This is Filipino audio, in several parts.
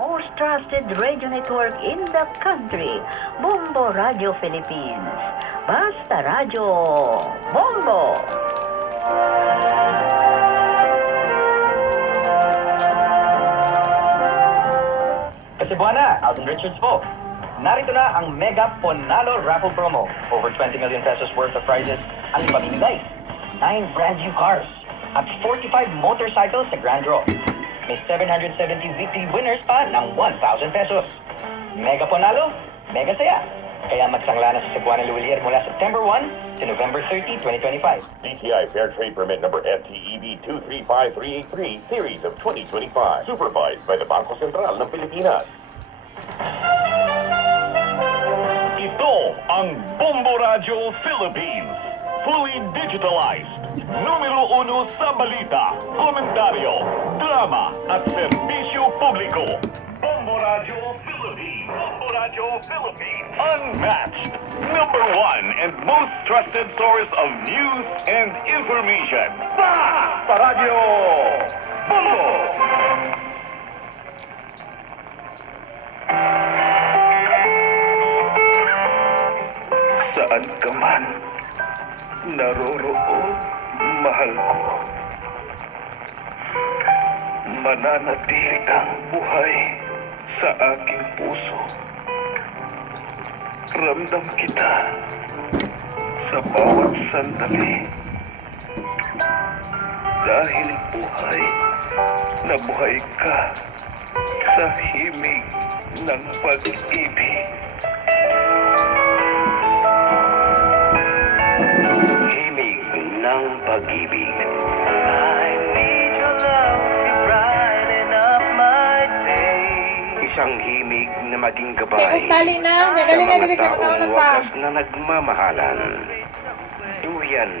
Most trusted radio network in the country, Bombo Radio Philippines. Basta Radio Bombo! Cebuana, Alvin Richards po. Narito na ang Mega Ponalo Raffle Promo. Over 20 million pesos worth of prizes ang ipamimigay. 9 brand new cars at 45 motorcycles sa Grand Draw. May 770 weekly winners pa ng 1,000 pesos. Mega Ponalo, mega saya. Kaya magsangla na sa Cebuana Luwilier mula September 1 to November 30, 2025. DTI Fair Trade Permit number FTEB 235383, series of 2025. Supervised by the Bangko Sentral ng Pilipinas. Ito ang Bombo Radio Philippines. Fully digitalized. Numero 1 sa balita, komentaryo, drama at serbisyo publiko. Bombo Radio Philippines. Bombo Radio Philippines. Unmatched. Number 1 and most trusted source of news and information. Sa Radio Bombo! Saan ka man naroroon, mahal ko. Mananatili ang buhay sa aking puso. Ramdam kita sa bawat sandali. Dahil buhay na buhay ka sa himig ng pag-ibig. Himig ng pag-ibig. I need your love to brighten up my day. Isang himig na maging gabay Kaya tali na, may galing na sa dili mga ka makaunang taong pa. wakas na nagmamahalan. Duyan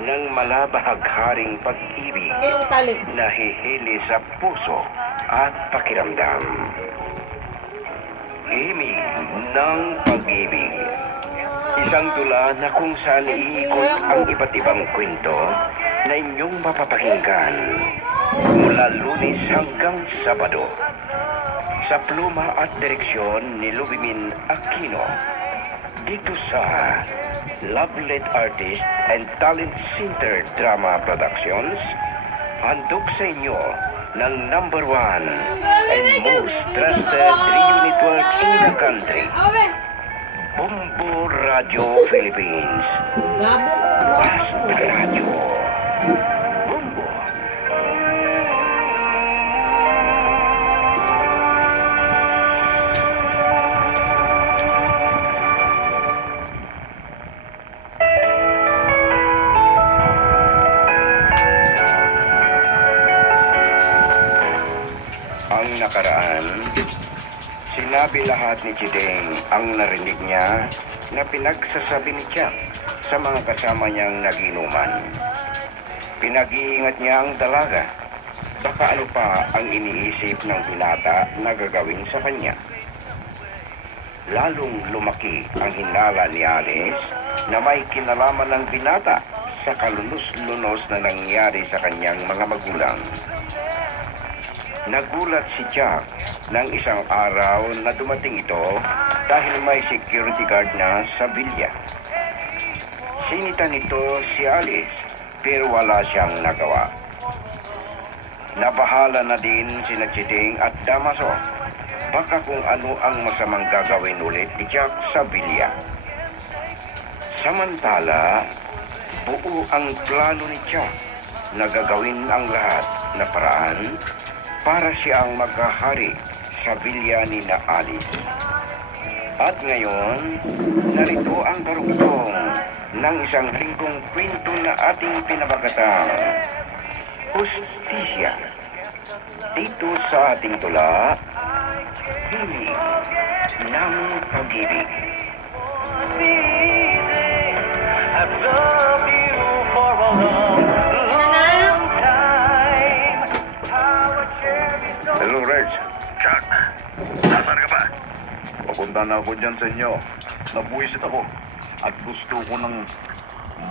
ng malabahagharing pag-ibig Yung tali. na hihili sa puso at pakiramdam. Himig ng pag-ibig. Isang tula na kung saan iikot ang iba't ibang kwento na inyong mapapakinggan mula Lunes hanggang Sabado. Sa pluma at direksyon ni Lubimin Aquino. Dito sa Lovelet Artist and Talent Center Drama Productions, handog sa inyo ng number 1 and most trusted radio network in the country, Bombo Radio Philippines. Basta Radio Bombo. Ang nakaraan, sinabi lahat ni Chideng ang narinig niya na pinagsasabi ni Jack sa mga kasama niyang naginuman. Pinag-iingat niya ang dalaga. Baka ano pa ang iniisip ng binata na gagawin sa kanya. Lalong lumaki ang hinala ni Alice na may kinalaman ng binata sa kalunos-lunos na nangyari sa kanyang mga magulang. Nagulat si Jack ng isang araw na dumating ito dahil may security guard na sa bilya. Sinita nito si Alice pero wala siyang nagawa. Nabahala na din sina Chideng at Damaso. Baka kung ano ang masamang gagawin ulit ni Jack sa bilya. Samantala, buo ang plano ni Jack na gagawin ang lahat na paraan para siyang magkahari sa bilya ni na Alice. At ngayon, narito ang karugtong ng isang linggong kwento na ating pinabagatang Hustisya. Dito sa ating tula, Himig ng Pag-ibig. I've loved you for a long time. Hello, Reg. Chuck, nasaan ka ba? Papunta na ako dyan sa inyo. Nabuwisit ako at gusto ko ng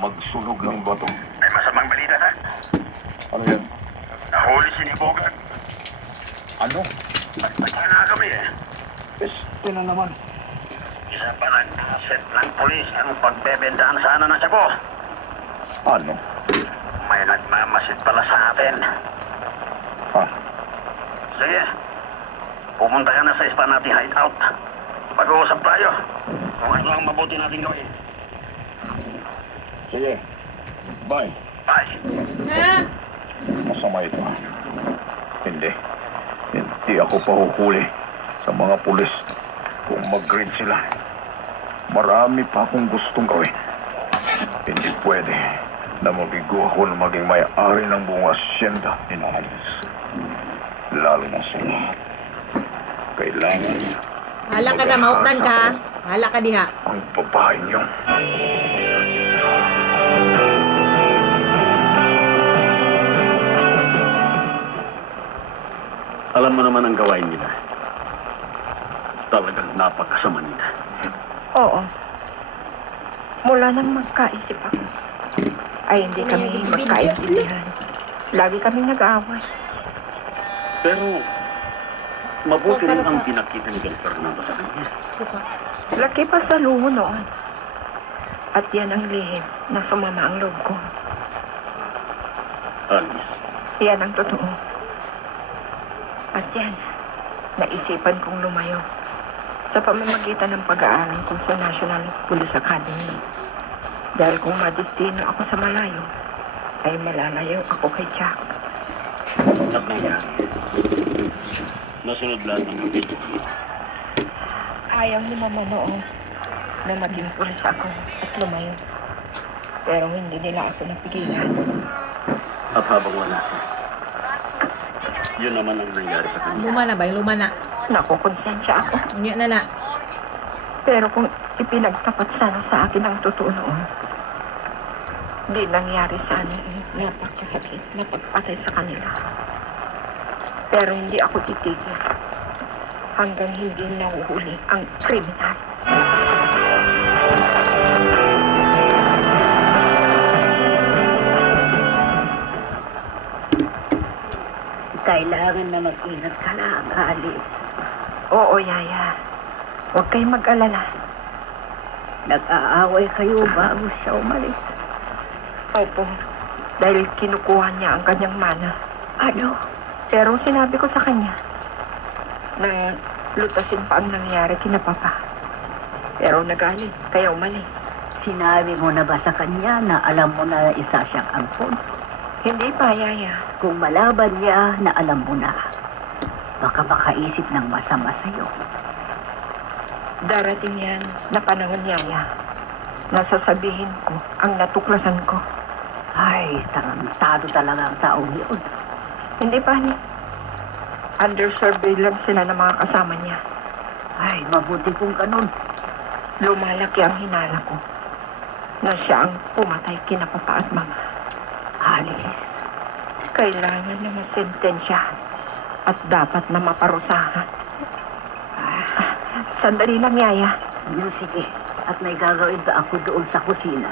magsunog ng bato. May masamang balita ha? Ano yan? Nahuli si Niboga. Ano? At Mabuti na naman. Isa pa lang asset ng polis ang pagbebentahan sana ng Cebu. Ano? May nagmamasid pala sa atin. Ha? Sige, pumunta ka na sa ispa nating hideout. Pag-uusap tayo kung ano ang mabuti natin gawin. Sige. Bye. Bye. Masama ito. Hindi. Hindi ako pahuhuli sa mga pulis kung mag-grade sila. Marami pa akong gustong gawin. Hindi pwede na mabigo ako na maging may-ari ng buong asyenda ni Alice. Lalo na sa lahat. Kailangan Hala ka na, mautdan ka. Hala ka diha. ang babae niyo. Alam mo naman ang gawain nila. Talagang napakasama nila. Oo. Mula nang magkaisip ako, ay hindi kami magkaintindihan. Lagi kami nag-aaway. Pero, mabuti rin ang pinakita ni Don Fernando sa kanya. Laki pa sa luho noon. At yan ang lihim na sumama ang loob ko. Alice, Yan ang totoo. At yan, naisipan kong lumayo sa pamamagitan ng pag-aaral ko sa National Police Academy. Dahil kung madestino ako sa malayo, ay malalayo ako kay Jack. at nangyari. Nasunod lahat ng kapito. Ayaw ni Mama noon na maging pulis ako at lumayo. Pero hindi nila ako napigilan. At habang wala ka, yun naman ang nangyari sa kanya. Luma na ba? Luma na. Nakukonsensya ako. Unya na na. Pero kung ipinagtapat sana sa akin ang totoo noon, di nangyari sana yung napakasakit na pagpatay sa kanila. Pero hindi ako titigil hanggang hindi nahuhuli ang kriminal. Kailangan na mag-ingat ka lang, Alice. Oo, Yaya. Huwag kayong mag-alala. Nag-aaway kayo bago siya umalis. Opo, dahil kinukuha niya ang kanyang mana. Ano? Pero sinabi ko sa kanya na lutasin pa ang nangyari kina Papa. Pero nagalit, kaya umalis. Sinabi mo na ba sa kanya na alam mo na isa siyang ampon? Hindi pa, Yaya. Kung malaban niya na alam mo na, baka makaisip ng masama sa'yo. Darating yan na panahon, Yaya. Nasasabihin ko ang natuklasan ko. Ay, tarantado talaga ang taong yun. Hindi pa, ni. Under surveillance sila ng mga kasama niya. Ay, mabuti kung ganun. Lumalaki ang hinala ko na siya ang pumatay kina Papa at Mama. Alice, Kailangan na masentensya at dapat na maparusahan. Sandali lang, Yaya. yun sige. At may gagawin ba ako doon sa kusina?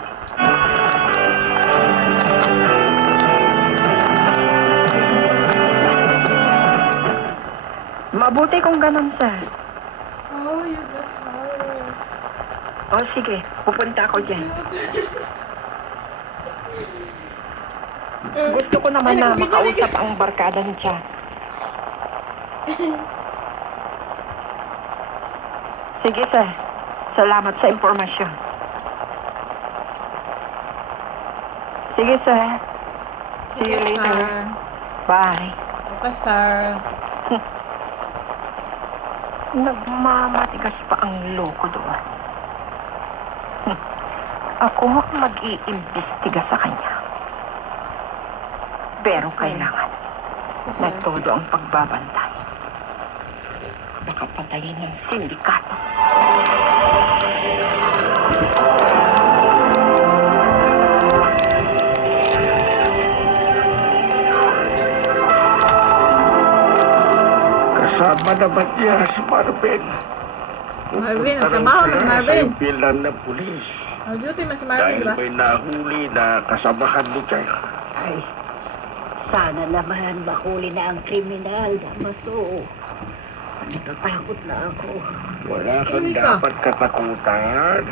Mabuti kung ganun, sir. Oh, you got power. O sige, pupunta ako dyan. Gusto ko naman na makausap ang barkada ni Jack. Sige, sir. Salamat sa impormasyon. Sige, sir. See you Sige, later. sir. Bye. Okay, sir. Nagmamatigas pa ang loko doon. Ako mag-iimbestiga sa kanya. Pero kailangan Okay, na sir. todo ang pagbabantay. Baka patayin ng sindikato. Okay, sir. Kasama naman niya si Marvin. Marvin, ang trabaho ng Marvin. Sa bilan ng pulis. Duty man si Marvin, Dahil di ba? may nahuli na kasamahan ni Jack. Ay, sana naman mahuli na ang kriminal, Damaso. Natatakot na ako. Wala kang Uy ka. dapat katakutan.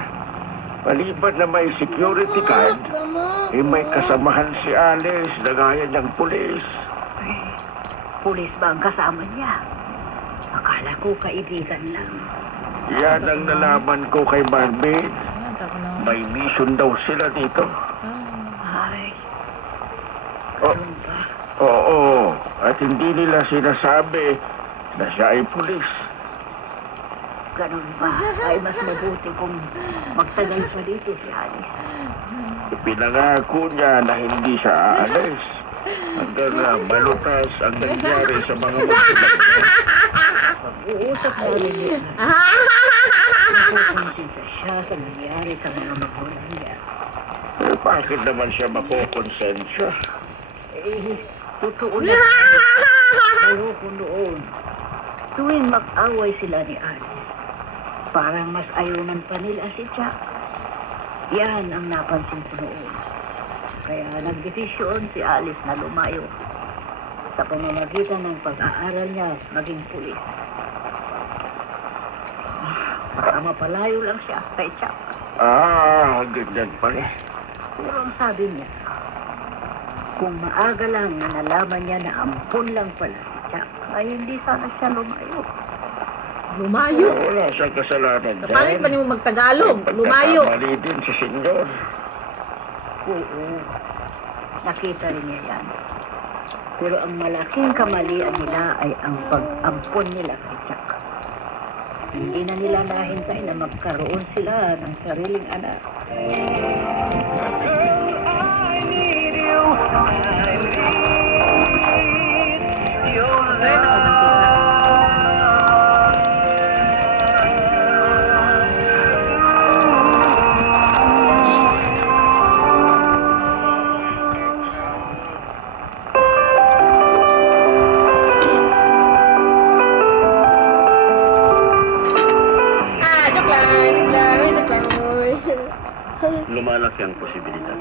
Maliban na may security card, may kasamahan si Alice na gaya niyang pulis. Pulis ba ang kasama niya? Akala ko kaibigan lang. Yan ang nalaman ko kay Barbie. Ayan, tako na. May mission daw sila dito. Ay, Oh, oo, at hindi nila sinasabi na siya ay pulis. ganun ba? Ay, mas mabuti kung magtagal pa dito si Alice. Ipinangako niya na hindi siya aalis hanggang malutas ang nangyari sa mga magsinagda. Pag-uusap namin niya. Nakukonsensya siya sa nangyari sa mga magulang niya. Bakit naman siya makukonsensya? Eh, totoo na. Ayoko noon. Tuwing mag-away sila ni Alice, parang mas ayunan pa nila si Jack. Yan ang napansin ko noon. Kaya nagdesisyon si Alice na lumayo sa pamamagitan ng pag-aaral niya maging pulis. Para mapalayo lang siya kay Jack. Ganyan pala. Pero ang sabi niya, kung maaga lang na nalaman niya na ampun lang pala si Jack, ay hindi sana siya lumayo. Lumayo. Wala siyang kasalanan Kapangit ba niyo magtagalog? Lumayo. Mali din si senyor. Oo, nakita rin niya yan. Pero ang malaking kamalian nila ay ang pag-ampun nila kay Jack. Hindi na nila nahintay na magkaroon sila ng sariling anak. Kaya nakamantika. Joke lang, boy. Lumalaki ang posibilidad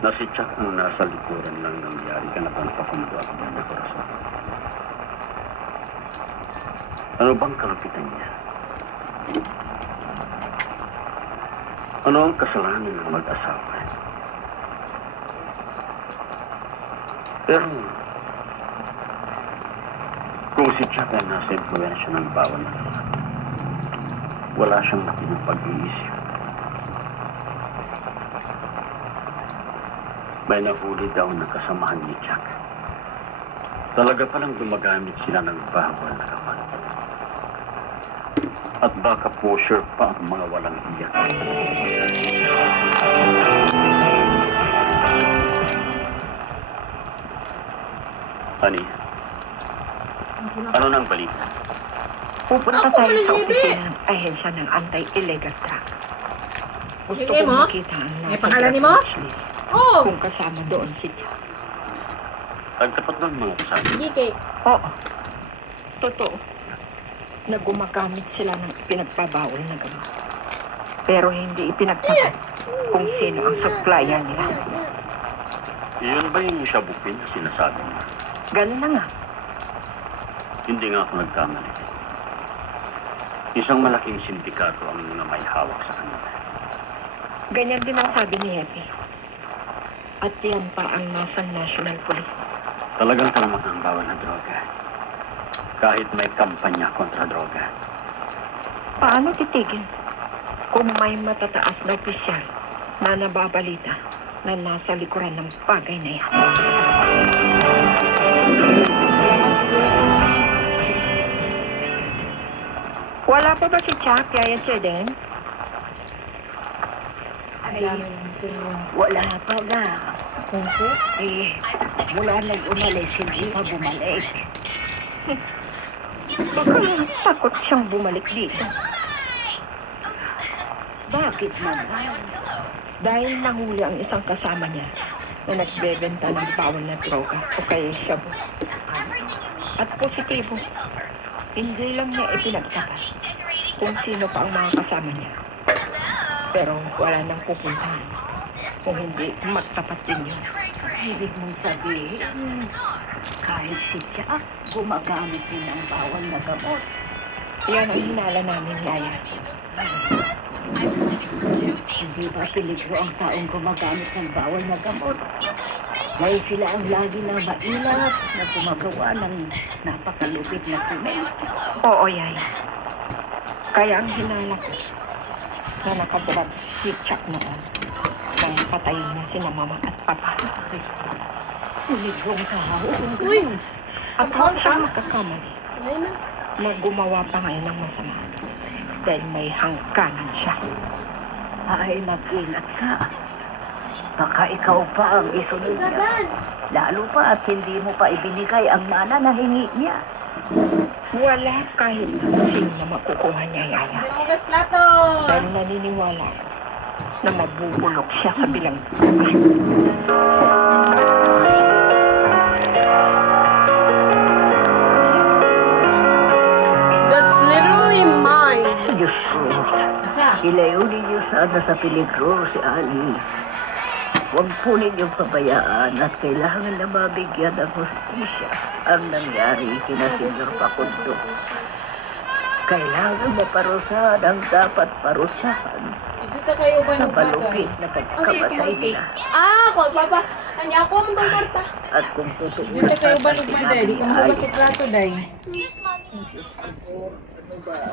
na si Chuck ang nasa likuran lang ng nangyari ka na pagpapamuha ka ng korason. Ano bang kalupitan niya? Ano ang kasalanan ng mag-asawa? Pero, kung si Chuck ay nasa impluensya ng bawal na wala siyang matinong pag-iisip. May nahuli daw na kasamahan ni Chuck. Talaga palang gumagamit sila ng bawal na kaman. At baka pusher pa ang mga walang iyak. Honey, ano nang balita? Pupunta Ako, tayo sa malilibi. opisina ng ahensya ng anti-illegal drug. Gusto Sige kong mo? makita ang May nasa pangalan ni mo? watch list Oh! kung kasama doon si Jack. Nagtapat ng mga kasama. GK. Oo. Totoo. Na gumagamit sila ng ipinagbabawal na gamot. Pero hindi ipinagtapat kung sino ang supplier nila. Iyon ba yung shabupin na sinasabi mo? Ganun na nga. Hindi nga ako nagkamali. Isang malaking sindikato ang mga may hawak sa kanila. Ganyan din ang sabi ni Happy. At yan pa ang nasa National Police. Talagang talamak ang bawal na droga. Kahit may kampanya kontra droga. Paano titigil kung may matataas na opisyal na nababalita na nasa likuran ng bagay na yan? Salamat siguro sa mga... Wala pa ba si Chuck, Yaya Jeden? Ang dami ng tulong. Wala pa nga. Kunso? Eh, mula nag-umalis, hindi pa bumalik. Baka takot siyang bumalik dito. Bakit naman? Dahil nahuli ang isang kasama niya na nagbebenta ng bawal na droga o kaya shabu. At positibo, hindi lang niya ipinagtapat kung sino pa ang mga kasama niya. Pero wala nang pupuntahan kung hindi magtapat din yun. Ibig mong sabihin, Kahit si Jack, gumagamit din ng bawal na gamot. Yan ang hinala namin, Yaya. Hindi ba peligro ang taong gumagamit ng bawal na gamot? Dahil sila ang lagi na mainat na gumagawa ng napakalupit na krimen. Oo, Yaya. Kaya ang hinala ko na nakadrag si Chuck noon nang patayin niya sina Mama at Papa. Peligrong tao. Uy! At huwag siya makakamali Ay na. na gumawa pa ngayon ng masama dahil may hangganan siya. Ay, mag-ingat ka. Baka ikaw pa ang isunod niya. Dagan! Lalo pa at hindi mo pa ibinigay ang mana na hingi niya. Wala kahit sino na makukuha niya, Yaya. Hugas plato! Dahil naniniwala ako na mabubulok siya sa bilang. That's literally mine. Diyos ko, ilayunin niyo sana sa peligro si Ali. Huwag po ninyong pabayaan at kailangan na mabigyan ng hustisya ang nangyari kina Senyor Facundo. Kailangan maparusahan ang dapat parusahan Dito kayo ba sa balupit na pagkamatay nila. Ah, ko papa. Anya ako mong torta. At kung totoo Dito kayo ba nagmaday? Di ko mo ba sa plato day?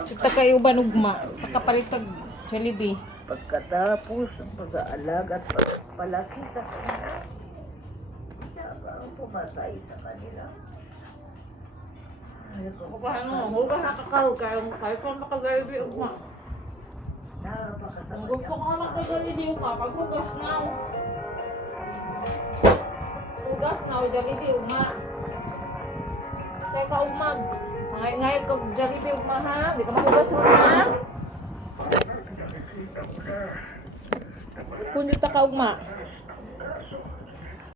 Dito kayo ba nugma? Pakapalitag Jollibee. pagkatapos ng pag-aalag at pagpalaki sa kanila, siya ba ang pumatay sa kanila? Huwag na kakao kayo. Kayo pa makagalibi ugma. Kung gusto ko nga makagalibi ugma, paghugas na. Hugas na, Jollibee ugma. Kaya ka ugmag. Ngayon ka Jollibee ugma ha. Di ka makugas ugma. Kung dito ka ugma.